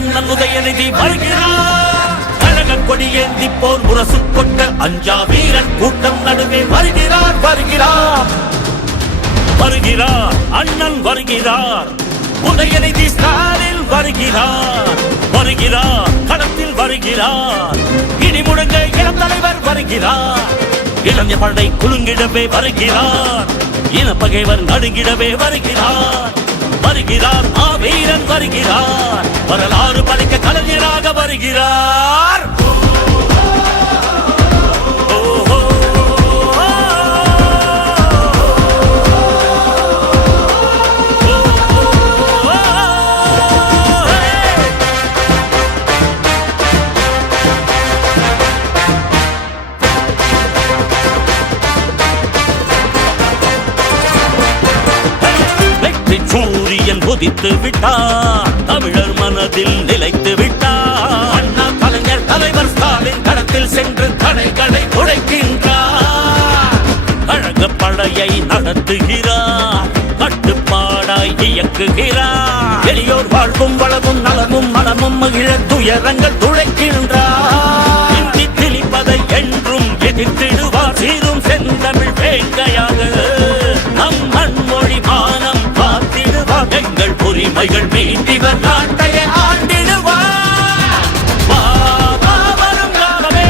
அண்ணன் உதயநிதி வருகிறார். கழக கொடி ஏந்தி போர் முரசு கொண்ட அஞ்சா வீரன் கூட்டம் நடுவே வருகிறார் வருகிறார் வருகிறார். அண்ணன் வருகிறார். உதயநிதி ஸ்டாலின் வருகிறார் வருகிறார். களத்தில் வருகிறார். இனி முழங்க இளம் தலைவர் வருகிறார். இளைஞர் படை குலுங்கிடவே வருகிறார். இனப்பகைவர் நடுங்கிடவே வருகிறார் வருகிறார். வீரன் வருகிறார். வரலாறு படைக்க கலைஞராக வருகிறார். சூரியன் உதித்து விட்டார். தமிழர் மனதில் நிலைத்து விட்டார். அண்ணா கலைஞர் தலைவர் ஸ்டாலின் களத்தில் சென்று தடைகளை உடைக்கின்றார். கழக படையை நடத்துகிறார். கட்டுப்பாடாய் இயக்குகிறார். எளியோர் வாழ்வும் வளமும் நலமும் மனமும் மகிழ துயரங்கள் துடைக்கின்றார். இந்தி திணிப்பதை என்றும் எதிர்த்திடுவார். சீரும் செந்தமிழ் வேங்கையாக நம் மண்மொழி மானம் எங்கள் உரிமைகள் மீட்டிவர் நாட்டையை ஆண்டிடுவார். வரும் காலமே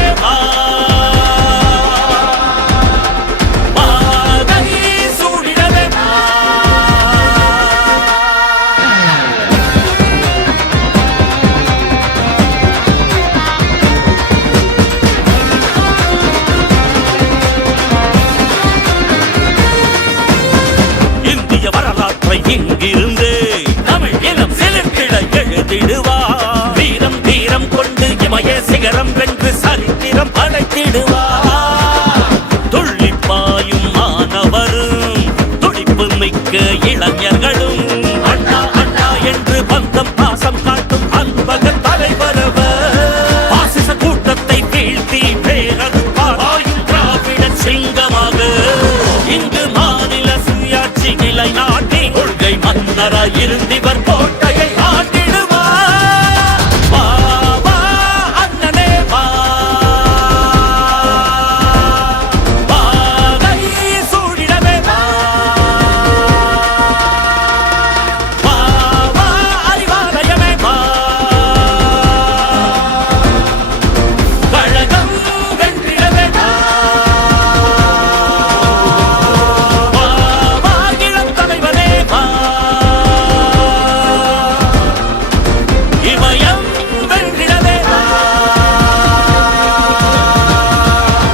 சூடிடவே இந்திய வரலாற்றை இங்கிருந்து தமிழ் இனம் செலுத்திட எழுதிடுவார். வீரம் தீரம் கொண்டு இமய சிகரம் வென்று சரித்திரம் படைத்திடுவார். துள்ளிப்பாயும் மாணவரும் துடிப்பு மிக்க இளைஞர்களும் அண்ணா அண்ணா என்று பந்தம் பாசம் காட்டும் அன்பக தலைவரவர். பாசிச கூட்டத்தை வீழ்த்தி பேரறுப்பாயும் திராவிட சிங்கமாக இங்கு மாநில சுயாட்சி நிலைநாட்டி கொள்கை மன்னராய் இருந்திவர் கோட்டையை ஆண்டிடுவார். அண்ணனே சூடிடவே அறிவாலயமே கழகம் வென்றிடவே இளம் தலைவனே இமயம் வென்றிடவே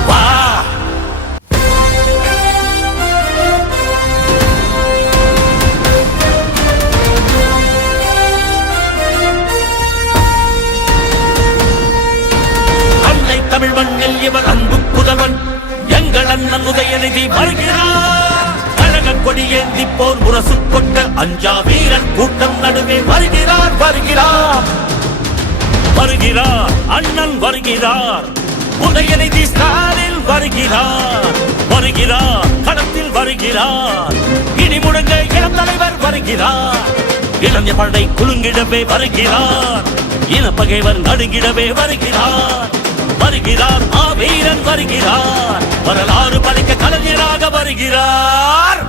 வா. அன்னை தமிழ் மண்ணில் இவர் அன்பு புதல்வன் எங்கள் அண்ணன் உதயநிதி வருகிறார். கழக கொடி ஏந்தி போர் முரசு கொண்ட அஞ்சா வீரன் கூட்டம் நடுவே வருகிறார் வருகிறார் வருகிறார். அண்ணன் வருகிறார். உதயநிதி ஸ்டாலின் வருகிறார் வருகிறார். களத்தில் வருகிறார். இனி முழங்க இளம் தலைவர் வருகிறார். இளைஞர் படை குலுங்கிடவே வருகிறார். இனப்பகைவர் நடுங்கிடவே வருகிறார் வருகிறார். வீரன் வருகிறார். வரலாறு படைக்க கலைஞராக வருகிறார்.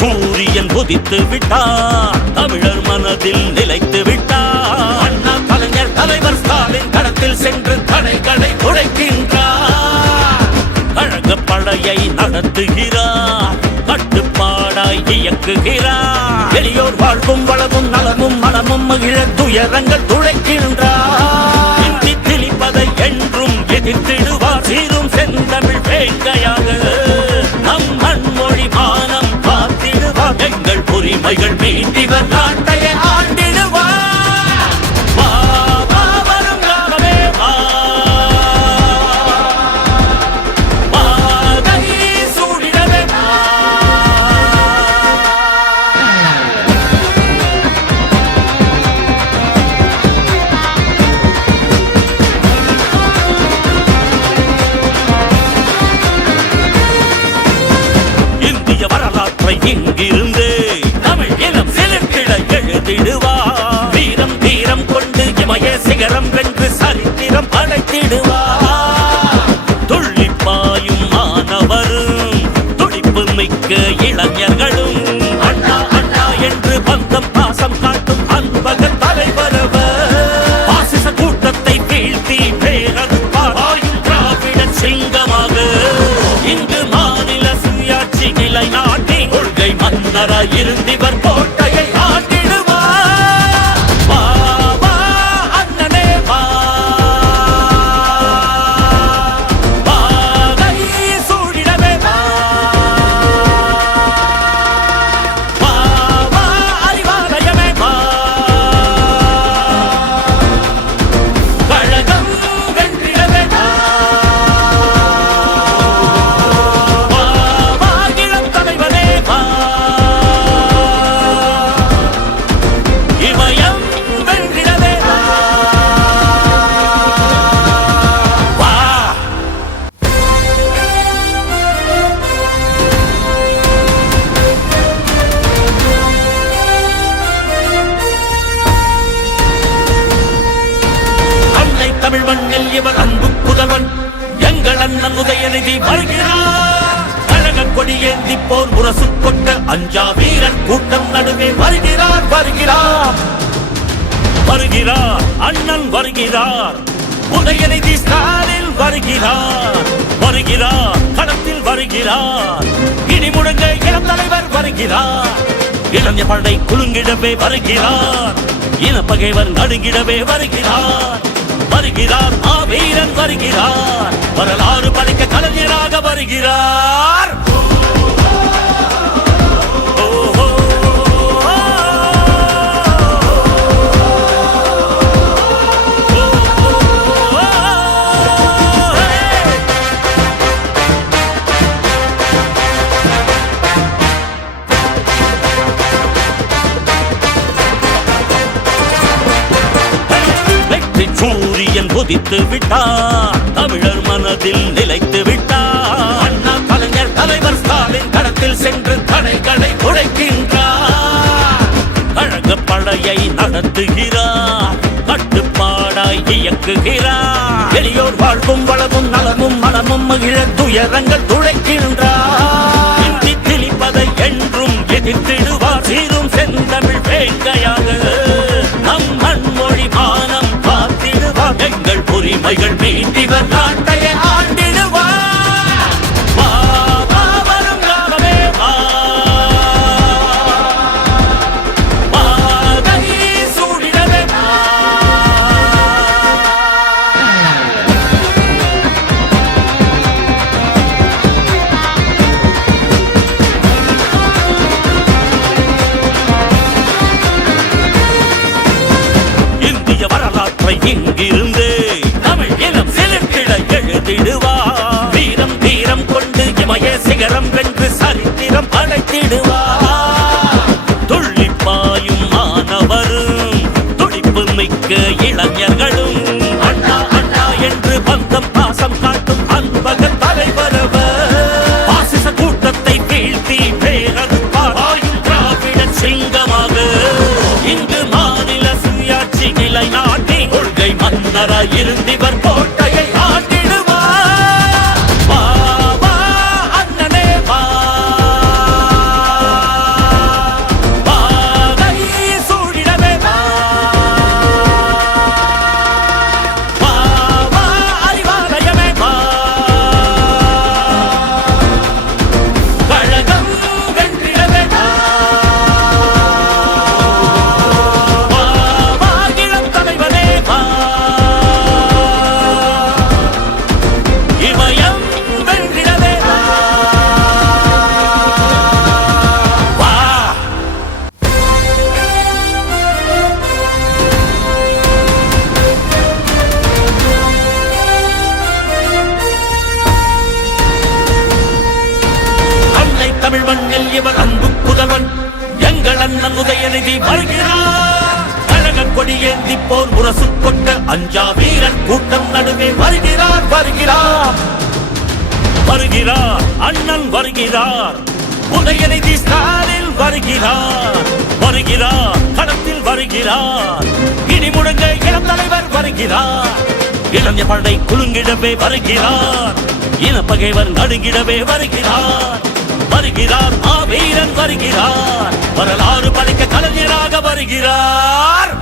சூரியன் உதித்து விட்டார். தமிழர் மனதில் நிலைத்து விட்டார். அண்ணா கலைஞர் தலைவர் ஸ்டாலின் களத்தில் சென்று தடைகளை உடைக்கின்றார். கழக படையை நடத்துகிறார். கட்டுப்பாடாய் இயக்குகிறார். எளியோர் வாழ்வும் வளமும் நலமும் மனமும் மகிழ துயரங்கள் துடைக்கின்றார். இந்தி திணிப்பதை என்றும் எதிர்த்திடுவார். சீரும் செந்தமிழ் வேங்கையாக நம் மண்மொழி மானம் எங்கள் உரிமைகள் மீட்டிவர் நாட்டையை ஆண்டிடுவார். வரும் காலமே சூ வரலாற்றை இங்கிருந்து தமிழ் இனம் சிலிர்த்திட எழுதிடுவார். வீரம் தீரம் கொண்டு இமய சிகரம் வென்று சரித்திரம் படைத்திடுவார். துள்ளிப்பாயும் மாணவரும் துடிப்பு மிக்க இளைஞர்களும் அண்ணா அண்ணா என்று பந்தம் பாசம் காட்டும் அன்பக தலைவரவர். பாசிச கூட்டத்தை வீழ்த்தி பேரறுப்பாயும் திராவிட சிங்கமாக இங்கு மாநில சுயாட்சி நிலைநாட்டி கொள்கை மன்னராய் இருந்திவர் கோட்டையை ஆண்டிடுவார். வா வா அண்ணனே வா, வாகை சூழிடவே வா, வா வா அறிவாலயமே வா, கழகம் வென்றிடவே வா, வா வா இளம் தலைவனே வா, இமயம் வென்றிடவே வா, வா. அன்னை தமிழ் மண்ணில் இவர் அன்பு புதல்வன் எங்கள் அண்ணன் உதயநிதி வருகிறார். கழக கொடி ஏந்தி போர் முரசு கொண்ட அஞ்சா வீரன் கூட்டம் நடுவே வருகிறார் வருகிறார் வருகிறார். அண்ணன் வருகிறார். உதயநிதி ஸ்டாலின் வருகிறார் வருகிறார். களத்தில் வருகிறார். இனி முழங்க இளம் தலைவர் வருகிறார். இளைஞர் படை குலுங்கிடவே வருகிறார். இனப்பகைவர் நடுங்கிடவே வருகிறார் வருகிறார். மாவீரன் வருகிறார். வரலாறு படைக்க கலைஞராக வருகிறார். ஓஹோ. வெற்றி சூரியன் உதித்து விட்டார். தமிழர் மனதில் நிலைத்து விட்டார். அண்ணா கலைஞர் தலைவர் ஸ்டாலின் களத்தில் சென்று தடைகளை உடைக்கின்றார். கழக படையை நடத்துகிறார். கட்டுப்பாடாய் இயக்குகிறார். எளியோர் வாழ்வும் வளமும் நலமும் மனமும் மகிழ துயரங்கள் துடைக்கின்றார். இந்தி திணிப்பதை என்றும் எதிர்த்திடுவார். சீரும் செந்தமிழ் வேங்கையாக நம் மண்மொழி மானம் காத்திடுவார். எங்கள் உரிமைகள் மீட்டிவர் நாட்டையை ஆண்டிடுவார். வா வா வரும் காலமே வா, வாகை சூடிடவே வா. இந்திய வரலாற்றை இங்கிருந்து தமிழ் இனம் சிலிர்த்திட எழுதிடுவார். வீரம் தீரம் கொண்டு இமய சிகரம் வென்று சரித்திரம் படைத்திடுவார். துள்ளிப்பாயும் மாணவரும் துடிப்பு மிக்க இளைஞர்களும் அண்ணா அண்ணா என்று பந்தம் பாசம் காட்டும் அன்பக தலைவரவர். பாசிச கூட்டத்தை வீழ்த்தி பேரறுப்பாயும் திராவிட சிங்கமாக இங்கு மாநில சுயாட்சி நிலைநாட்டி கொள்கை மன்னராய் இருந்திவர் கோட்டையை ஆண்டிடுவார். வா வா அண்ணனே வா, வாகை சூழிடவே வா, வா வா அறிவாலயமே வா, கழகம் வென்றிடவே வா, வா வா இளம் தலைவனே வா, இமயம் வென்றிடவே வா, வா. அன்னை தமிழ் மண்ணில் இவர் அன்பு புதல்வன் எங்கள் அண்ணன் உதயநிதி வருகிறார். கழக கொடி ஏந்தி போர் முரசு கொண்ட அஞ்சா வீரன் கூட்டம் நடுவே வருகிறார் வருகிறார் வருகிறார். அண்ணன் வருகிறார். உதயநிதி ஸ்டாலின் வருகிறார் வருகிறார் களத்தில் வருகிறார். இனி முழங்க இளம் தலைவர் வருகிறார். இளைஞர் படை குலுங்கிடவே வருகிறார். இனப்பகைவர் நடுங்கிடவே வருகிறார். வருகிறார் மாவீரன் வருகிறார். வரலாறு படைக்க கலைஞராக வருகிறார்.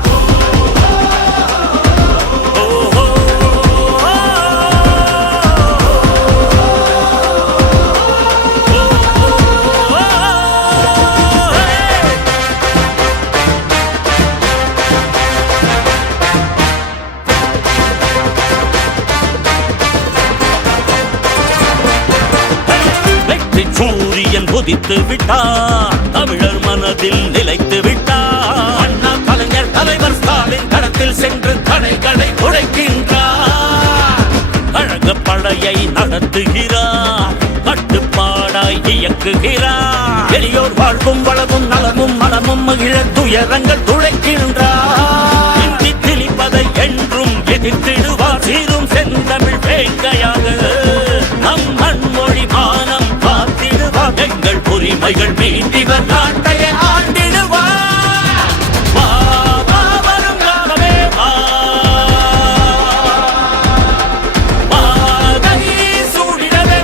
சூரியன் உதித்து விட்டார். தமிழர் மனதில் நிலைத்து விட்டார். அண்ணா கலைஞர் தலைவர் ஸ்டாலின் களத்தில் சென்று தடைகளை உடைக்கின்றார். கழக படையை நடத்துகிறார். கட்டுப்பாடாய் இயக்குகிறார். எளியோர் வாழ்வும் வளமும் நலமும் மனமும் மகிழ துயரங்கள் துடைக்கின்றார். இந்தி திணிப்பதை என்றும் எதிர்த்திடுவார். சீரும் செந்தமிழ் வேங்கையாக நம் மண்மொழி மானம் எங்கள் உரிமைகள் மீண்டிவர் நாட்டையை ஆண்டிடுவார். வரும் காலமே சூடிடவே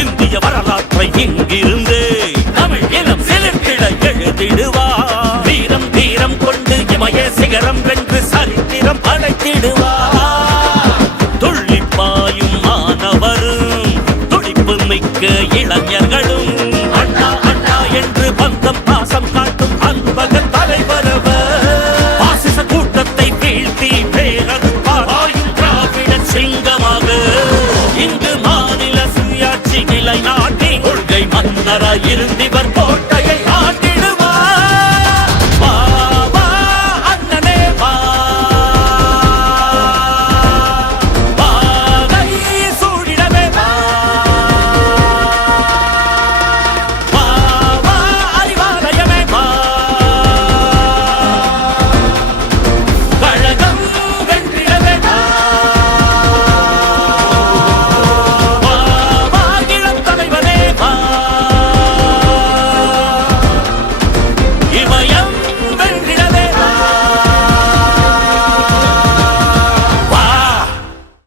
இந்திய வரலாற்றை இங்கிருந்து வீரம் தீரம் கொண்டு இமய சிகரம் வென்று சரித்திரம் படைத்திடுவார். துள்ளிப்பாயும் மாணவரும் துடிப்பு மிக்க இளைஞர்களும் அண்ணா அண்ணா என்று பந்தம் பாசம் காட்டும் அன்பக தலைவரவர். பாசிச கூட்டத்தை வீழ்த்தி பேரறுப்பாயும் திராவிட சிங்கமாக இங்கு மாநில சுயாட்சி நிலைநாட்டி கொள்கை மன்னராய் இருந்து